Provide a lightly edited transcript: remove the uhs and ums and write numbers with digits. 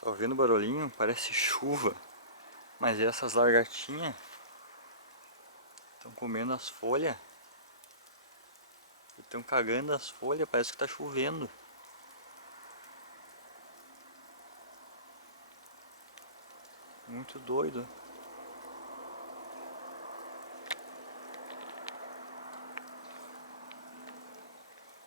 Tá ouvindo o barulhinho? Parece chuva. Mas essas lagartinhas estão comendo as folhas. Estão cagando as folhas, parece que tá chovendo. Muito doido.